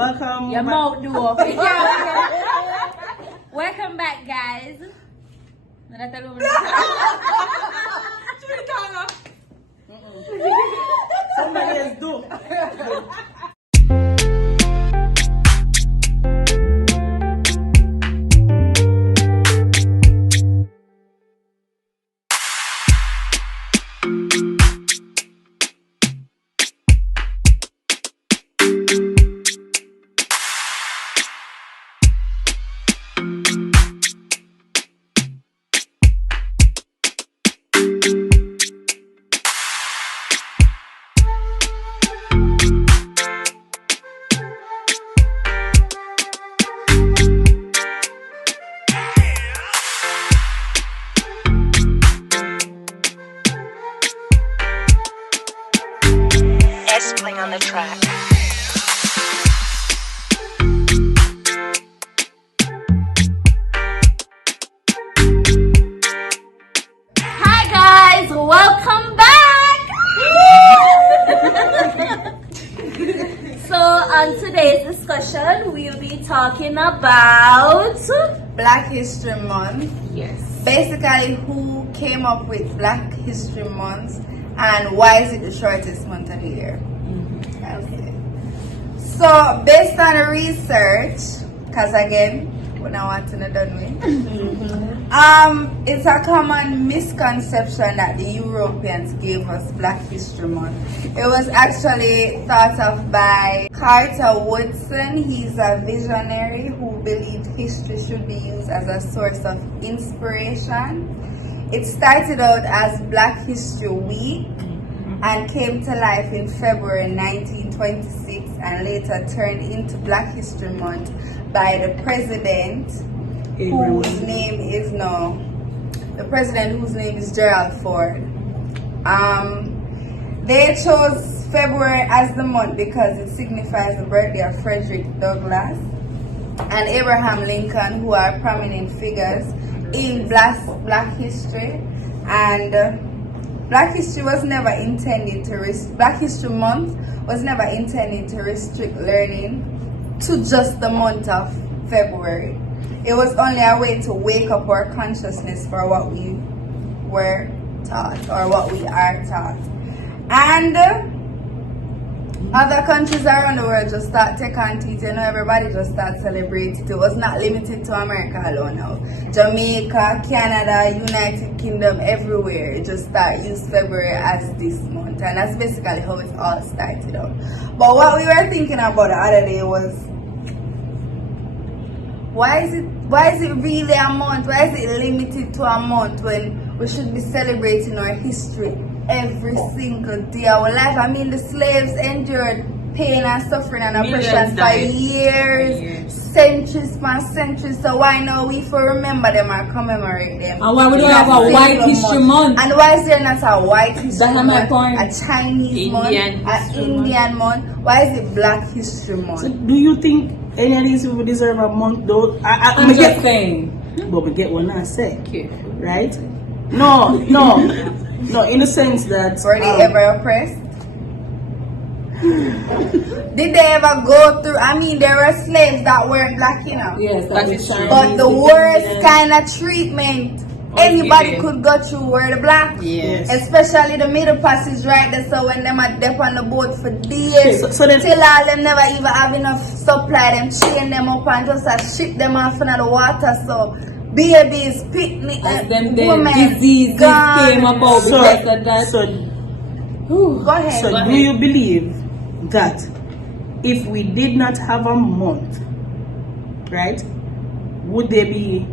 Welcome. Your mouth do off. Welcome back, guys. Somebody else do. Playing on the track. Hi guys, welcome back. So on today's discussion, we'll be talking about Black History Month. yes. Basically, who came up with Black History Month and why is it the shortest month of the year? Okay. So, based on the research, because again, we don't want to know done with, it's a common misconception that the Europeans gave us Black History Month. It was actually thought of by Carter Woodson. He's a visionary who believed history should be used as a source of inspiration. It started out as Black History Week and came to life in February 1926 and later turned into Black History Month by the president whose name is Gerald Ford. They chose February as the month because it signifies the birthday of Frederick Douglass and Abraham Lincoln, who are prominent figures in Black history. And Black History was never intended to Black History Month was never intended to restrict learning to just the month of February. It was only a way to wake up our consciousness for what we were taught or what we are taught. And other countries around the world just start taking on it. You know, everybody just start celebrating it. It was not limited to America alone now. Jamaica, Canada, United Kingdom, everywhere. It just start use February as this month. And that's basically how it all started out. But what we were thinking about the other day was, why is it really a month? Why is it limited to a month when we should be celebrating our history every single day of our life? I mean, the slaves endured pain and suffering and oppression for years, centuries upon centuries. So why now we for remember them or commemorate them? And why we don't have a White History Month? And why is there not a White History That's my Month, point. a Chinese month, an Indian month? Why is it Black History Month? So do you think any of these people deserve a month though? I'm just saying. But we get one I say. Right? No, in the sense that Were they ever oppressed? Did they ever go through? I mean, there were slaves that weren't black, you know. Yes, that is true. But the worst kind of treatment anybody could go through were the black. Yes. Especially the middle passage right there. So when them are deep on the boat for days, So then, till all them never even have enough supply, them chain them up and just ship them off into the water. So babies, picnic, Them women, diseases gone. came about because of that. Go ahead. So do you believe that if we did not have a month, right, would they be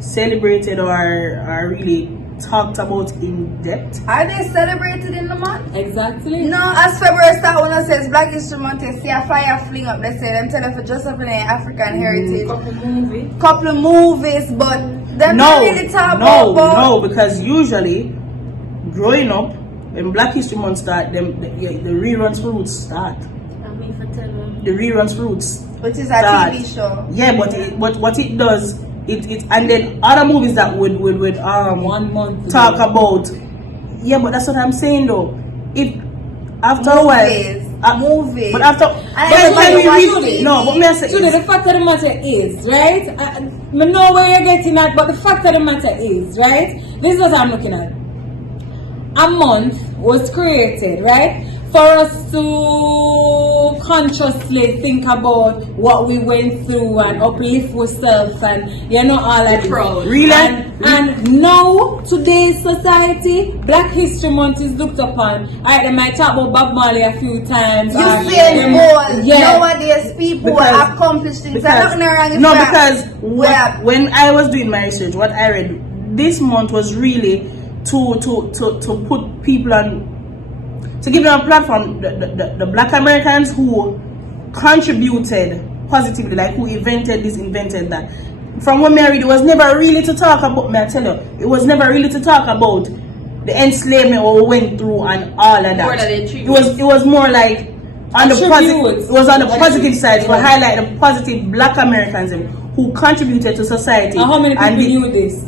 celebrated or really talked about in depth? Are they celebrated in the month? Exactly. No, as February start when it says Black History Month, you see a fire fling up. They say them tell them for just up in the African heritage. Couple of movies, but them not really talk about. No, because usually growing up when Black History Month start, the reruns roots start. The reruns roots. Which is a TV show. Yeah, but what it does, it and then other movies that would 1 month talk about. Yeah, but that's what I'm saying though. If after a while, movie. But after, And by the time we everybody reach, watched no, it. but me I say Today, is, the fact of the matter is, right? I know where you're getting at, but the fact of the matter is, right? This is what I'm looking at. A month was created, right? For us to consciously think about what we went through and uplift ourselves and all of this. Really? And now, today's society, Black History Month is looked upon. Alright, they might talk about Bob Marley a few times. You or- see, boys, Yeah. nowadays people Because- accomplish things. because, I'm not wrong if no, that. because Yeah. when I was doing my research, what I read this month was really to put people on, to give them a platform, the Black Americans who contributed positively, like who invented this, invented that. From what I read, it was never really to talk about, may I tell you, it was never really to talk about the enslavement we went through and all of More that. than a tribute. It was more like on the Tribute. positive. It was on the positive side to Yeah. highlight the positive Black Americans who contributed to society. And how many people And knew this?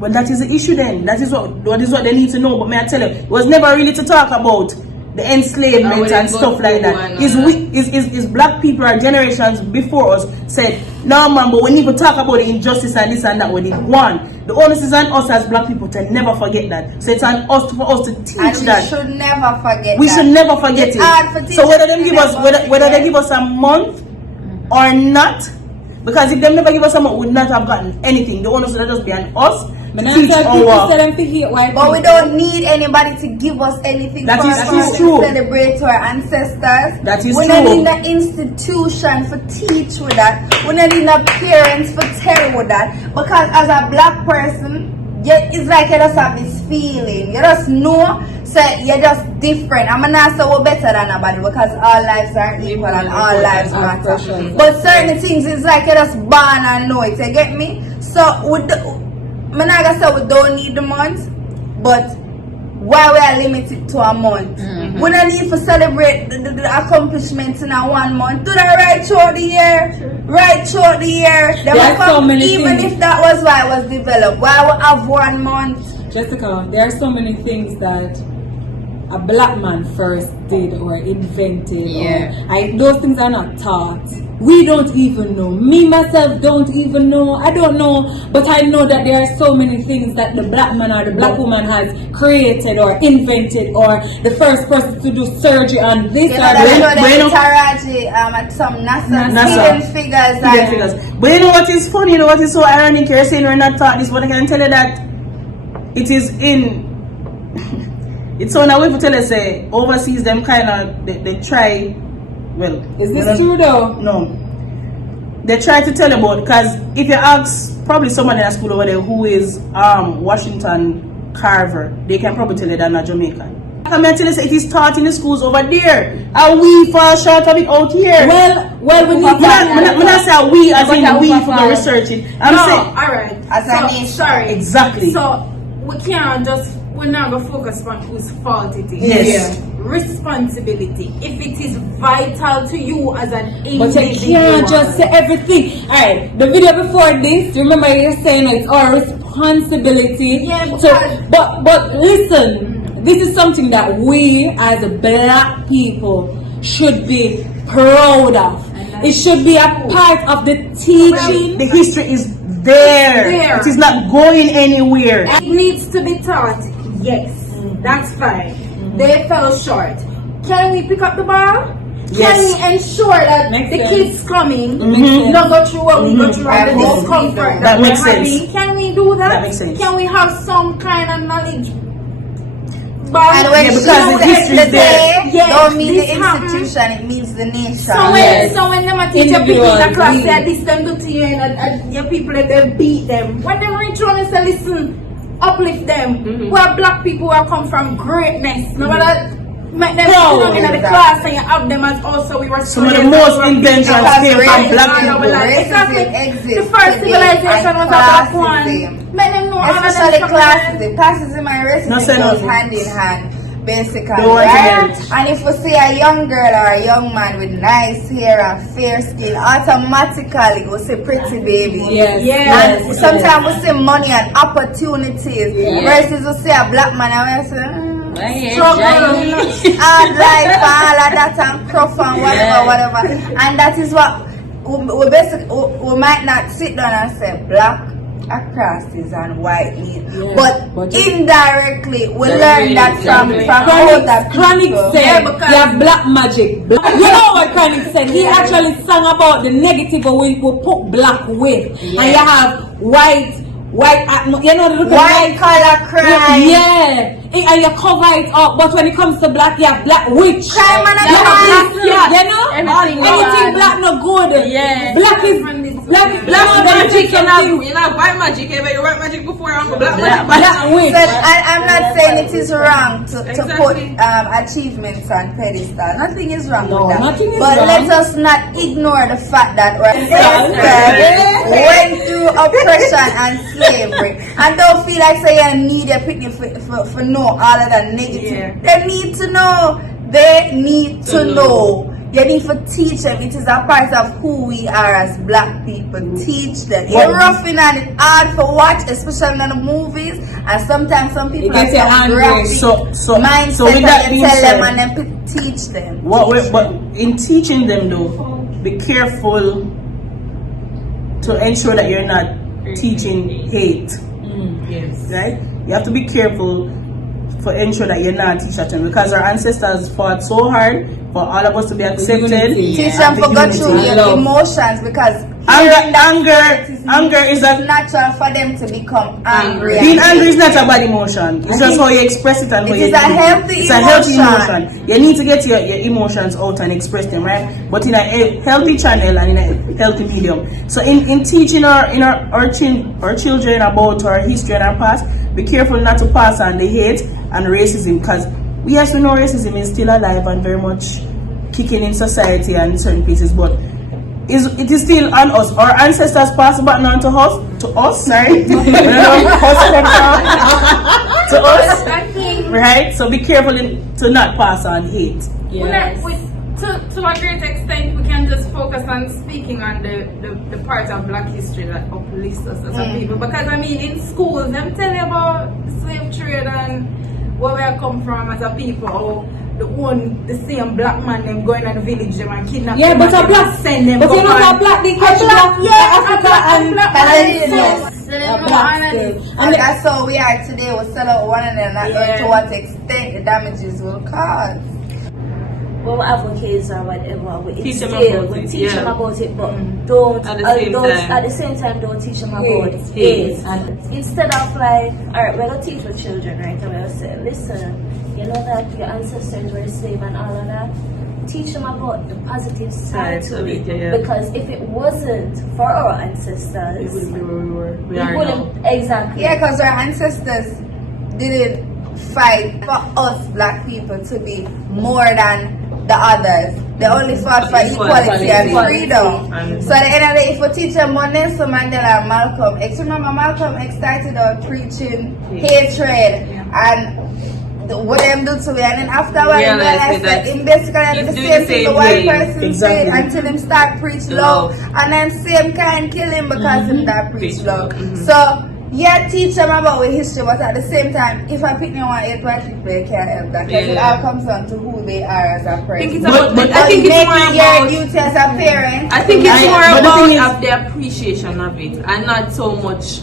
but that is the issue then. That is what they need to know. But may I tell you, it was never really to talk about the enslavement and stuff like that. Is Black people or generations before us said, no man, but we need to talk about the injustice and this and that with it. One, the onus is on us as Black people to never forget that. So it's on us for us to teach And we that. should never forget We that. should never forget It's hard for it. So whether teachers them to give us never whether they forget. give us a month or not, because if they never give us a month, we would not have gotten anything. The onus will just be on us But to now teach tell people our. tell them to hate white But we people. don't need anybody to give us anything That for is us to true. celebrate our ancestors. That is we true. don't need an institution for teach with that. We don't need no parents for tell with that. Because as a Black person, it's like you just have this feeling. You just know, so you're just different. I'm not say we're better than nobody because all lives are equal and all lives matter. But certain things, it's like you just born and know it. You get me? So I'm not gonna say we don't need the month, but why we are limited to a month? We don't need to celebrate the accomplishments in a 1 month. Do that right throughout the year. Right throughout the year. They will There are so come, many even things. if that was why it was developed. Why we have 1 month? Jessica, there are so many things that a Black man first did or invented. Yeah. Those things are not taught. We don't even know. Me, myself, don't even know. I don't know. But I know that there are so many things that the Black man or the Black woman has created or invented, or the first person to do surgery on this You or know that I know that. Bueno. that Taraji at some NASA NASA. hidden figures. Hidden and- figures. But you know what is funny? You know what is so ironic? You're saying we're not taught this, but I can tell you that it is in. It's on a way to tell us, say, overseas, them kind of, they try, well. Is you this know, true though? No. They try to tell about, because if you ask probably someone in a school over there who is Washington Carver, they can probably tell you they're not Jamaican. I mean, tell you, say, it is taught in the schools over there, and we fall short of it out here. Well, we need I'm not saying we as in we for the research it. I'm No, saying alright. As a nation. Sorry. exactly. So we can't just, we're not going to focus on whose fault it is. Yes. Responsibility. If it is vital to you as an individual. But you can't just say everything. Alright, the video before this, remember you're saying it's our responsibility. Yeah, to, but listen, this is something that we as Black people should be proud of. It should be a part of the teaching. The history is there. There. It is not going anywhere. It needs to be taught. Yes, that's fine. They fell short. Can we pick up the ball? Yes. Can we ensure that Makes the sense. kids coming Mhm. don't go through what we go through I and the hope discomfort so. That we're makes sense. having? Can we do that? That makes sense. Can we have some kind of knowledge? And But when Yeah, you because the the history is there. Yes, don't mean the this happens. institution, it means the nation. so when them a teacher people in the Individuals, class we- say this them do to you and your people they beat them. When them reach on and say listen, uplift them. We are Black people who have come from greatness. No matter make them sit down in the class and you have them as also we were Some of the most inventions came from Black people. Exactly. Racism The first exists civilization today, was a Black and one. classism. Make them know all of them Especially from classism. Classism and No, racism say goes no. hand in hand. Basically, Don't want to hear right? it. And if we see a young girl or a young man with nice hair and fair skin, automatically we see pretty baby. Yes. Yes. And sometimes we see money and opportunities. Versus we see a Black man and we say, hard life, all of that, and rough and whatever. And that is what we basically we might not sit down and say black crosses and white meat, but indirectly we learn that from other Chronic people. said, yeah, black magic. You know what Chronic said? He actually sang about the negative of we put black with, and you have white, you know, the white collar crime. Yeah. And you cover it up, but when it comes to black, you have black witch. Crime and You know? Anything black no good. Yeah. Black is black magic, you know, white magic, but you white magic before I'm black magic. Black witch. So, I'm not saying it is wrong to put achievements on pedestal. Nothing is wrong with that. Nothing is but wrong. let us not ignore the fact that our ancestors went through oppression and slavery. And don't feel like say you need a picnic for know all of that negative. Yeah. They need to know. They need to know. You need to teach them. It is a part of who we are as black people. Teach them. It's rough and it's hard for watch, especially in the movies. And sometimes some people gets you angry. mindset So with that and being you tell said, them and then teach them. But in teaching them though, be careful to ensure that you're not teaching hate. Yes. Right? You have to be careful for ensure that you're not teaching them, because our ancestors fought so hard for all of us to be accepted. Teach them to go through your emotions, because anger is it's natural for them to become angry. being angry is not a bad emotion. It's just how you express it and how It you is a healthy it's a healthy emotion. emotion. You need to get your emotions out and express them, right? But in a healthy channel and in a healthy medium. So in teaching our children about our history and our past, be careful not to pass on the hate and racism, because we have to know racism is still alive and very much kicking in society and in certain places, but it is still on us. Our ancestors passed the baton on to us, sorry. To us, right? So be careful to not pass on hate. Yes. To a great extent, we can just focus on speaking on the part of black history that uplifts us as a people. Because I mean, in schools, them tell you about the slave trade and where we come from as a people, or the same black man them going on the village them and kidnap them. But a black send them. But you know a black they catch black Africa and And that's how we are today. We sell out one another, not knowing to what extent the damages will cause. Well, advocates or whatever, we Teach them instill, about we it, teach yeah. them about it, but don't At the same time. don't teach them about Hate. it. And instead of like, alright, we're gonna teach our children, right? And we'll say, listen, you know that your ancestors were slave and all of that. Teach them about the positive side to it. Yeah. Because if it wasn't for our ancestors, We wouldn't be where we were. We we are now. wouldn't exactly. Yeah, because our ancestors didn't fight for us black people to be more than the others. They only fought for equality and freedom. So at the end of the day, if we teach them about Nelson Mandela and Malcolm X, remember Malcolm X started out preaching hatred and what them do to me, and then after a while they realize that in basically the same thing the white person did until them start preach love, and then same kind kill him because him that preach love. So yeah, teach them about our history, but at the same time, if I pick me one hate white people, they can't help that. Because it all comes down to who they are as a person. I think it's more your about duty as a parent. I think it's more but the thing about is- of the appreciation of it, and not so much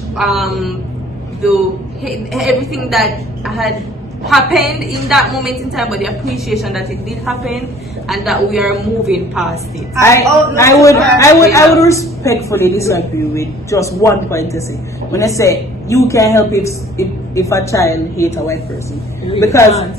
everything that had happened in that moment in time, but the appreciation that it did happen and that we are moving past it. I would respectfully disagree with just one point to say. When I say you can help if a child hates a white person, because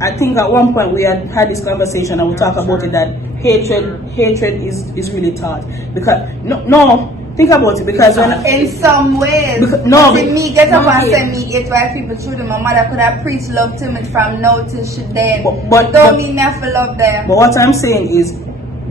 I think at one point we had this conversation and we talk about it, that hatred is really taught, because no. Think about it, because in some ways, me get up and say me hate white people through them. My mother could have preached love to me from now till she dead. But don't mean me have to love them. But what I'm saying is,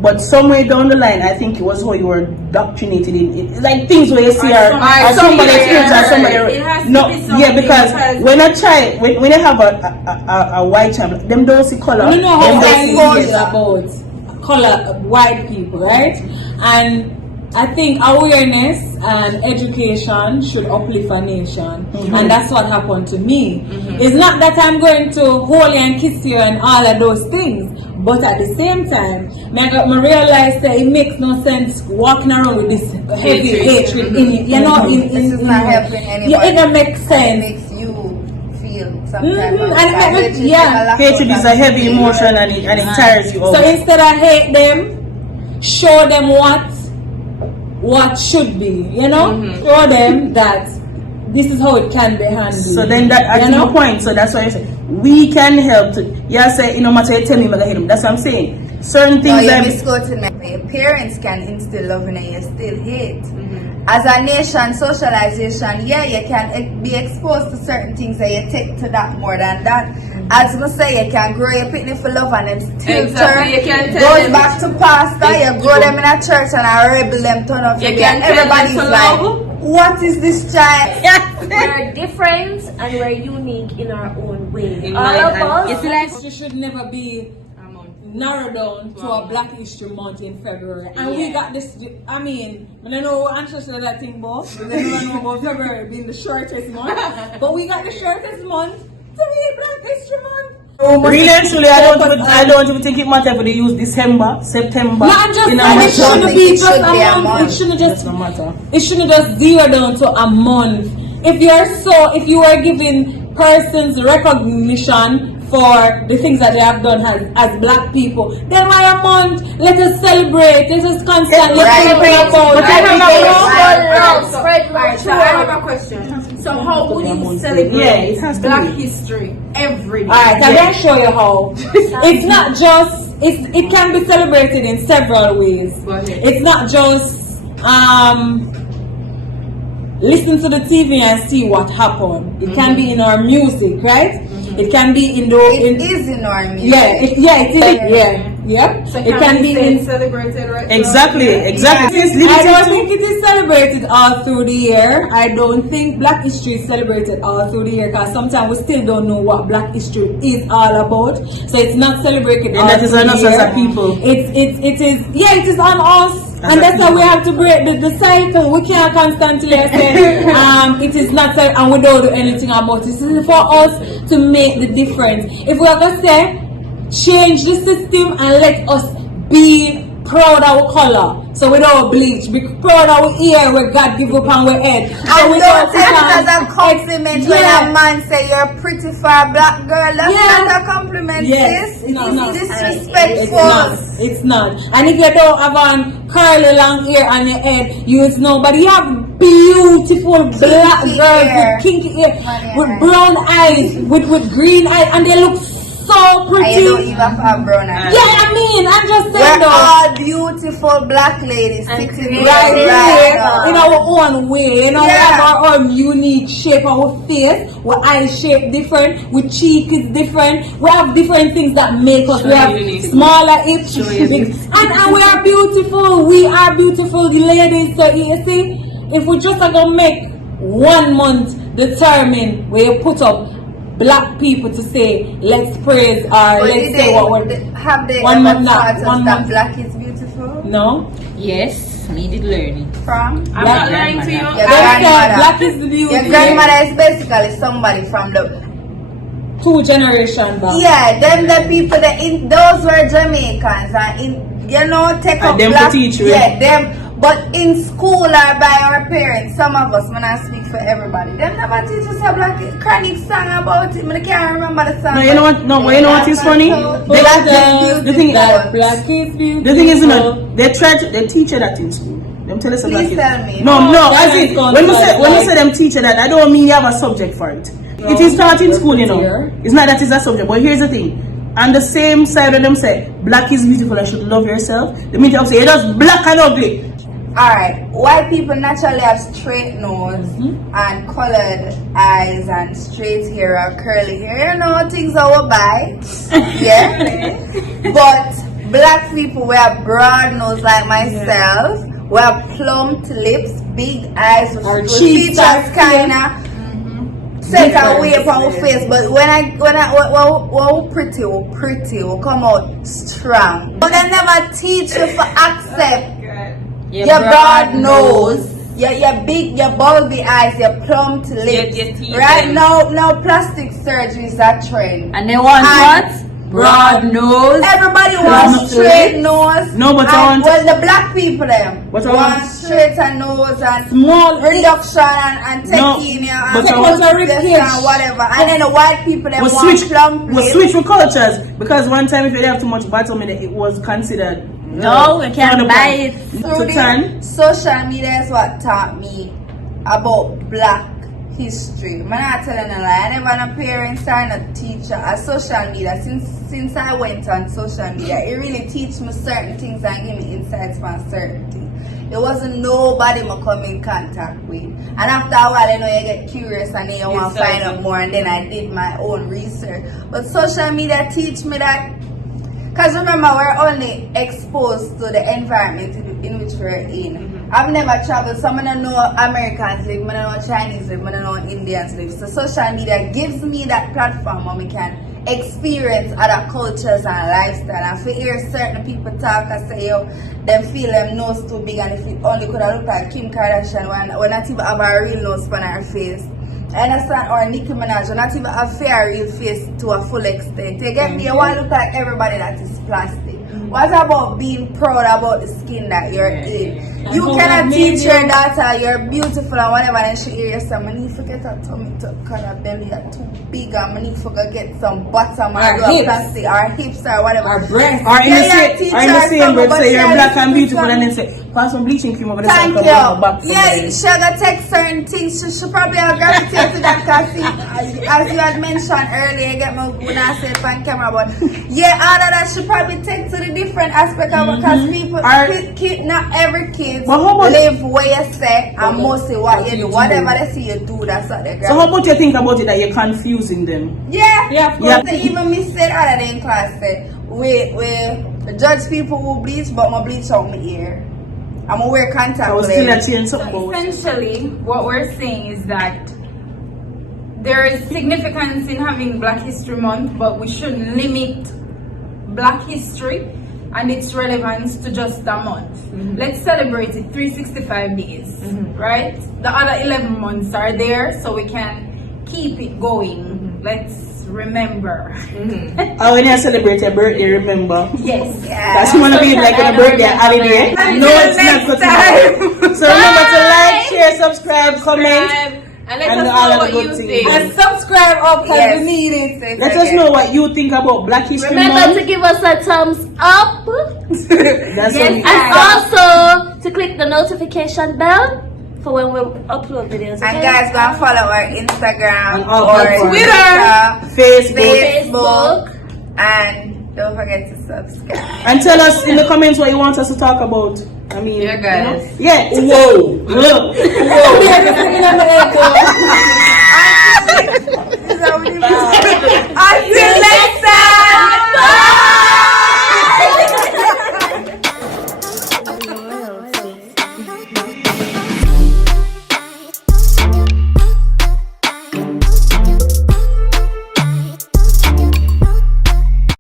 but somewhere down the line, I think it was how you were indoctrinated in like things where you see are somebody experience or somebody. Because when a child, when you have a white child, them don't see color. You know how I feel about color white people, right? And I think awareness and education should uplift a nation, and that's what happened to me. It's not that I'm going to hold you and kiss you and all of those things, but at the same time, I realized that it makes no sense walking around with this heavy hatred in it. You know, this is not helping anybody. Yeah, it doesn't make sense. It makes you feel some type of Hatred is a heavy emotion and it tires you out. So instead of hate them, show them what should be, you know? Show them that this is how it can be handled. So then that at your point, so that's why I say we can help to say, no matter you tell me, I hate him. That's what I'm saying. Certain things you misquoted me. Your parents can instill love in you, you still hate. As a nation, socialization, you can be exposed to certain things that you take to that more than that. As I say, you can grow your picnic for love and them still turn. Goes back to pastor, you grow them in a church and I rebel them turn off. Everybody's like, what is this child? We're different and we're unique in our own way. All of us. It's like you should never be narrowed down to a Black History Month in February. And we got this, I don't know what ancestors that thing about. We don't know about February being the shortest month. But we got the shortest month to be Black History Month. Really and truly, I don't even think it matters if they use December, September. No, I'm just saying it shouldn't be just a month. It shouldn't just zero down to a month. If you are giving persons recognition for the things that they have done as Black people, then why a month? Let us celebrate. Let us constantly celebrate about So I have a question. So how would you celebrate Black history every day? Alright, I'm going to show you how. It's not just, it can be celebrated in several ways. It's not just listen to the TV and see what happened. It can be in our music, right? It can be in the. It is in our music. It is. Yeah. So it can be celebrated right now? Exactly. I don't think it is celebrated all through the year. I don't think Black history is celebrated all through the year because sometimes we still don't know what Black history is all about. So it's not celebrated all through the year. As a people. It is on us. And that's why we have to break the cycle. We can't constantly say it is not, and we don't do anything about it. This is for us to make the difference. If we are going to say change the system and let us be proud of our color, so we don't bleach. Be proud of our ear where God give up on our head. And don't take it as a compliment when a man say you're pretty for a Black girl. That's not a compliment. Yes, it's disrespectful. It's not. And if you don't have on curly long hair on your head, you know, but you have beautiful Black girls with kinky hair, with brown eyes, with green eyes, and they look so pretty. And you don't even have brown eyes. I'm just saying we're all beautiful Black ladies sitting right here in our own way. You know, we have our own unique shape, our face, our eyes shape different, our cheek is different. We have different things that make us. We have smaller hips, and we are beautiful. We are beautiful ladies. So you see, if we just are gonna make 1 month determine where you put up Black people to say, let's praise or let's say what we're have they one ever month taught us one that month. Black is beautiful? No. Yes, me did learn it. From? I'm not lying to you. Your grandmother. Black is the beauty. Your grandmother is basically somebody from the 2 generations back. Yeah, them the people that those were Jamaicans and take up them Black. to teach you. Yeah, them. But in school or by our parents, some of us, when I speak for everybody, them never teach us a Black chronic song about it. I can't remember the song. No, you know what? No, but you know what is funny? Black is The thing, Black is beautiful. the thing is, they teach you that in school. Them tell us about Please tell me. No. As in, when you say them teach you that, I don't mean you have a subject for it. It is taught in school, you know. It's not that it's a subject, but here's the thing. On the same side of them say, Black is beautiful and should love yourself. The mean you say, you're just black and ugly. Alright, white people naturally have straight nose and colored eyes and straight hair or curly hair. You know, things are by. Yeah. But Black people, we have broad nose like myself. We have plumped lips, big eyes, our with cheeks features kinda set away from our face. But when we're pretty, we come out strong. But they never teach you for accept your broad nose, your big, your bulby eyes, your plumped lips. Your teeth, Right now, plastic surgery is a trend. And they want And- what? Broad nose. Everybody wants straight nose. No, but I and, want- well, the black people them But I want want- straighter nose and Small reduction and No, taking you but and I want- this and whatever. And then the white people them We want switch, plump we lips. switch with cultures because one time if you have too much bottom in it, it was considered No, we can't buy it. to tan. Social media is what taught me about black history. I'm not telling a lie. I never had a parents or a teacher or social media. Since I went on social media, it really teach me certain things and give me insights on certain things. It wasn't nobody I come in contact with. And after a while, you know, you get curious and then you want to find out more. And then I did my own research. But social media teach me that. Because remember, we're only exposed to the environment in which we're in. I've never traveled, so I don't know Americans live, I don't know Chinese live, I don't know Indians live. So social media gives me that platform where we can experience other cultures and lifestyle. And for hear certain people talk and say, yo, them feel them nose too big, and if it only could have looked like Kim Kardashian when not even have a real nose on her face. I understand, or Nicki Minaj, not even a fair real face to a full extent. You get me? You want to look like everybody that is plastic. What about being proud about the skin that you're in? You cannot teach your daughter you're beautiful and whatever, and she hear you say, I need to get a tummy tuck because her belly are too big, and I need to get some bottom or do a plastic or hips or whatever. Our breasts. Or in the same breath, say you're black and beautiful, some- and then say, pass some bleaching cream over the Thank side, you. come back from Yeah, there. she gonna take certain things. She probably have gravitate to that because as you had mentioned earlier, get my when I said on camera, but yeah, all of that she probably take to the different aspect of it because people, not every kid But how about- live where you say and mostly what you do. Whatever they see you do, that's what they So how about you think about it that you're confusing them? Yeah, Yeah, of Yeah. course. So even me said other day in class say we judge people who bleach, but I bleach out my ear. I'm gonna wear contact I was still lenses. a change something about. Essentially, what we're saying is that there is significance in having Black History Month, but we shouldn't limit Black history and its relevance to just a month. Let's celebrate it 365 days, right? The other 11 months are there, so we can keep it going. Let's remember. Oh, when you celebrate your birthday, remember? Yes. That's one of it like on a birthday holiday. No, it's not for time. So remember to like, share, subscribe, comment, And let and us all know of what the good you things. think. And subscribe up because Yes. we need it. Let us know what you think about Black History Remember Month. to give us a thumbs up That's what we and also to click the notification bell for when we upload videos. And Okay? guys, go and follow our Instagram And all or platforms. Twitter, Facebook. Facebook, and don't forget to subscribe. And tell us in the comments what you want us to talk about. I mean, Yeah, guys. you know? Yeah. Whoa. Whoa. Whoa.